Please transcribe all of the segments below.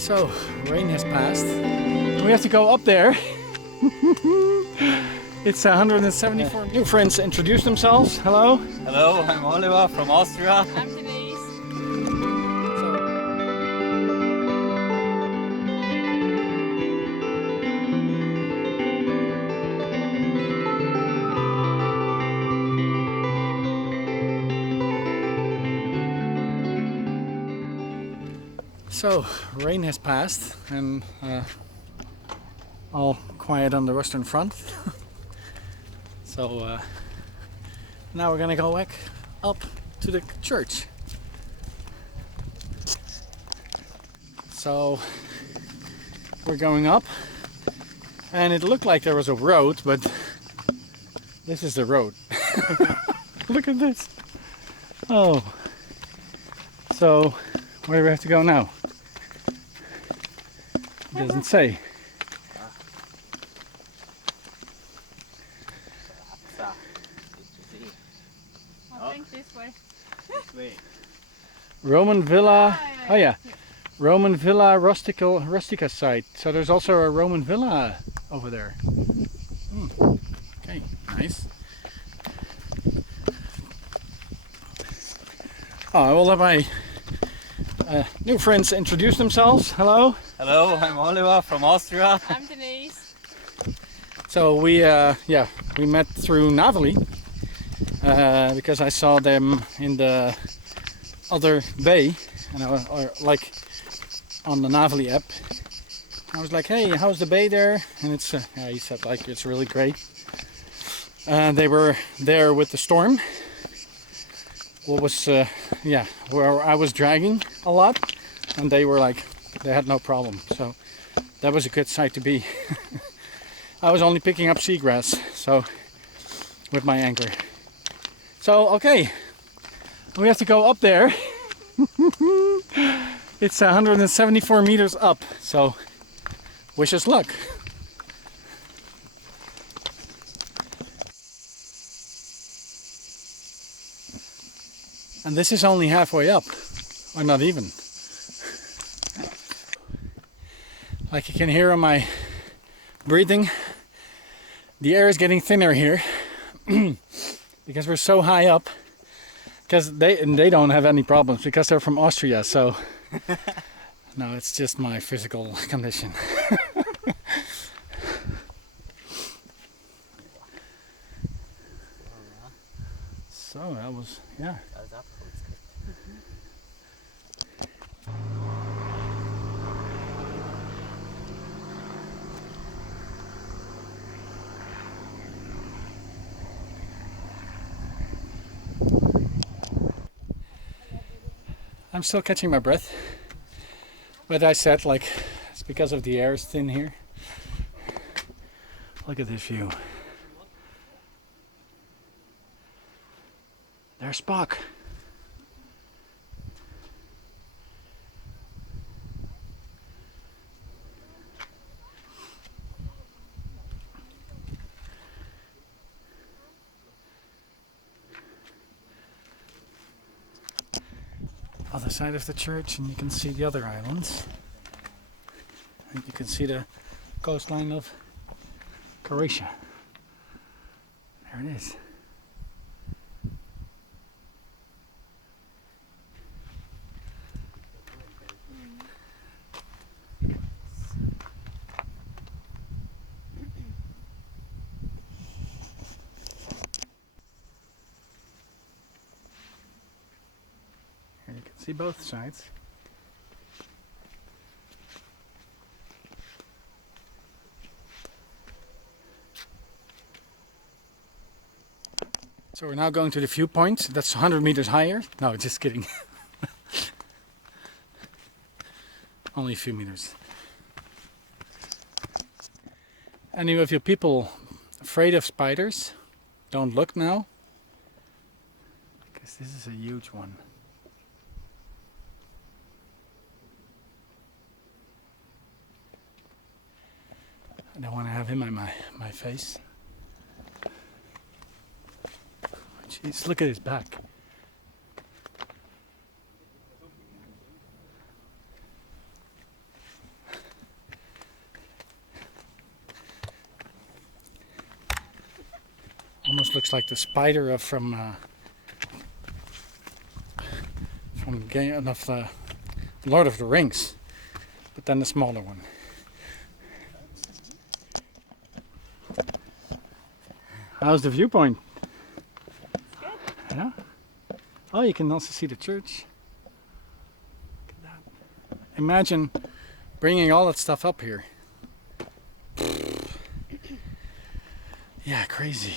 So, rain has passed. We have to go up there. It's 174 new friends introduce themselves. Hello. Hello, I'm Oliver from Austria. I'm Denise. So, rain has passed and all quiet on the Western Front. So now we're gonna go back up to the church. So we're going up and it looked like there was a road, but this is the road. Look at this. Oh. So where do we have to go now? It doesn't say. I think this way. This way. Roman Villa. Oh yeah. Roman Villa Rustica site. So there's also a Roman villa over there. Okay, nice. Oh, I will let my new friends introduce themselves. Hello. Hello, I'm Oliver from Austria. I'm Denise. So we met through Navali because I saw them in the other bay, and I was like on the Navali app. I was like, "Hey, how's the bay there?" And it's he said like it's really great. They were there with the storm. What was where I was dragging a lot, and they were like they had no problem. So that was a good sight to be. I was only picking up seagrass, so with my anchor. So okay, we have to go up there. It's 174 meters up, so wish us luck. And this is only halfway up, or not even. Like you can hear on my breathing, the air is getting thinner here because we're so high up. Because they don't have any problems because they're from Austria. So no, it's just my physical condition. So that was I'm still catching my breath, but I said like it's because of the air is thin here. Look at this view. There's Spock. Other side of the church, and you can see the other islands. And you can see the coastline of Croatia. There it is. Here you can see both sides. So we're now going to the viewpoint. That's 100 meters higher. No, just kidding. Only a few meters. Any of you people afraid of spiders? Don't look now, because this is a huge one. I don't want to have him on my face. Jeez, look at his back. almost looks like the spider from Game of Lord of the Rings, but then the smaller one. How's the viewpoint? Good. Yeah. Oh, you can also see the church. Look at that. Imagine bringing all that stuff up here. Yeah, crazy.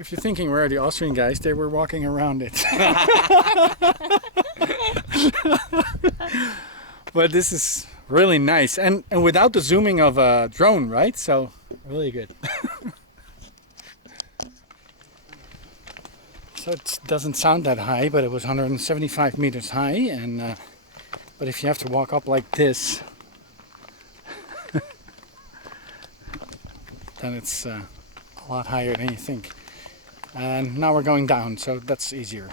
If you're thinking where are the Austrian guys, they were walking around it. But this is really nice, and without the zooming of a drone, right? So really good. So it doesn't sound that high, but it was 175 meters high, and but if you have to walk up like this, then it's a lot higher than you think. And now we're going down, so that's easier.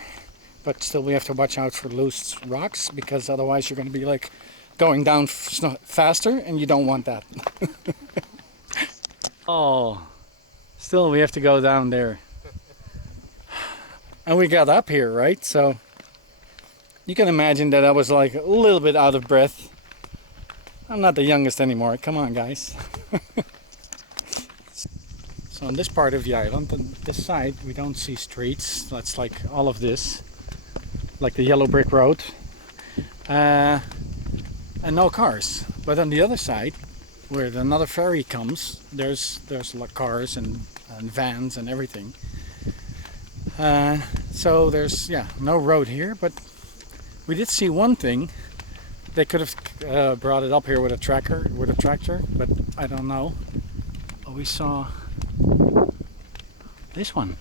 But still we have to watch out for loose rocks, because otherwise you're going to be like going down faster, and you don't want that. Oh, still we have to go down there. And we got up here, right? So you can imagine that I was like a little bit out of breath. I'm not the youngest anymore, come on guys. So on this part of the island, on this side, we don't see streets. That's like all of this, like the yellow brick road, and no cars. But on the other side, where another ferry comes, there's like cars and vans and everything. So there's no road here, but we did see one thing. They could have brought it up here with a tractor, but I don't know. Oh, we saw this one,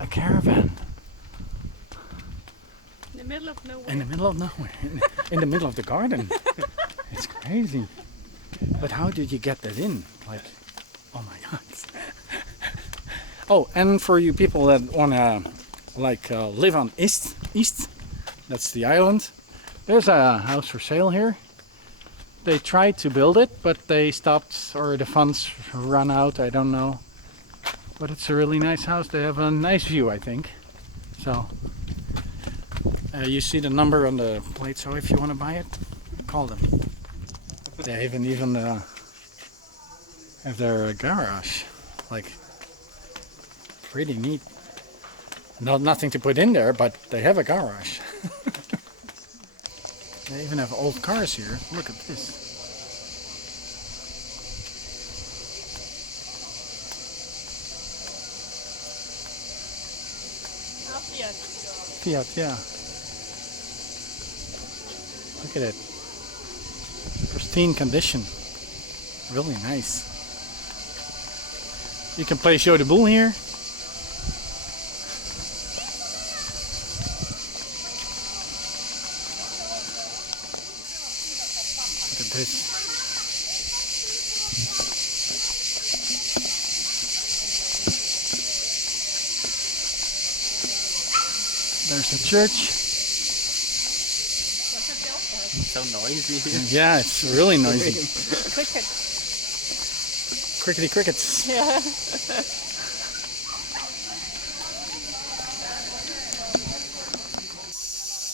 a caravan. In the middle of nowhere. In the middle of nowhere, in the middle of the garden. It's crazy. But how did you get that in? Like, oh my God. Oh, and for you people that wanna live on East, that's the island. There's a house for sale here. They tried to build it, but they stopped, or the funds ran out, I don't know. But it's a really nice house. They have a nice view, I think. So you see the number on the plate, so if you want to buy it, call them. They even have their garage, like pretty neat. Nothing to put in there, but they have a garage. They even have old cars here. Look at this. Fiat, yeah. Look at it. Pristine condition. Really nice. You can play show the boel here. Look at this. There's the church. So noisy here. Yeah, it's really noisy. Cricket. Crickety crickets. Yeah.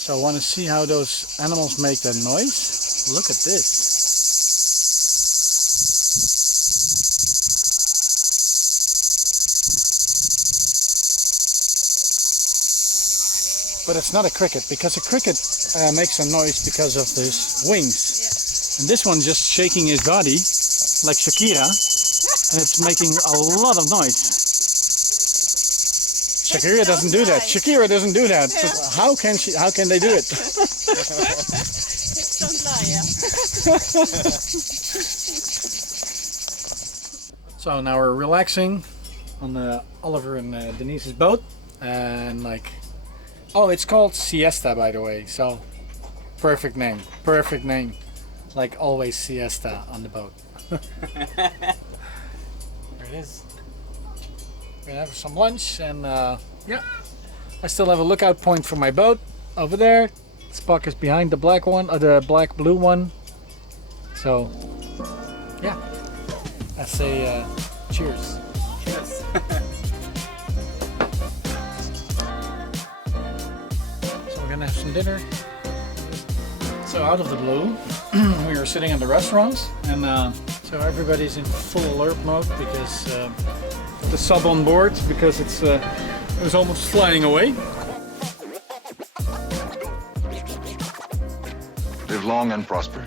So I want to see how those animals make that noise. Look at this. But it's not a cricket, because a cricket makes a noise because of his wings. Yeah. And this one's just shaking his body like Shakira, and it's making a lot of noise. Shakira doesn't do that. Shakira doesn't do that. Yeah. So how can they do it? Hips don't lie, yeah. So now we're relaxing on Oliver and Denise's boat, and like, oh, it's called Siesta, by the way. So perfect name, like always siesta on the boat. There it is. We're gonna have some lunch, and yeah, I still have a lookout point for my boat over there. Spock is behind the black one, or the black blue one. So yeah, I say cheers. Yes. So we're gonna have some dinner. So out of the blue, we were sitting in the restaurant, and so everybody's in full alert mode because the sub on board, because it was almost flying away. Live long and prosper.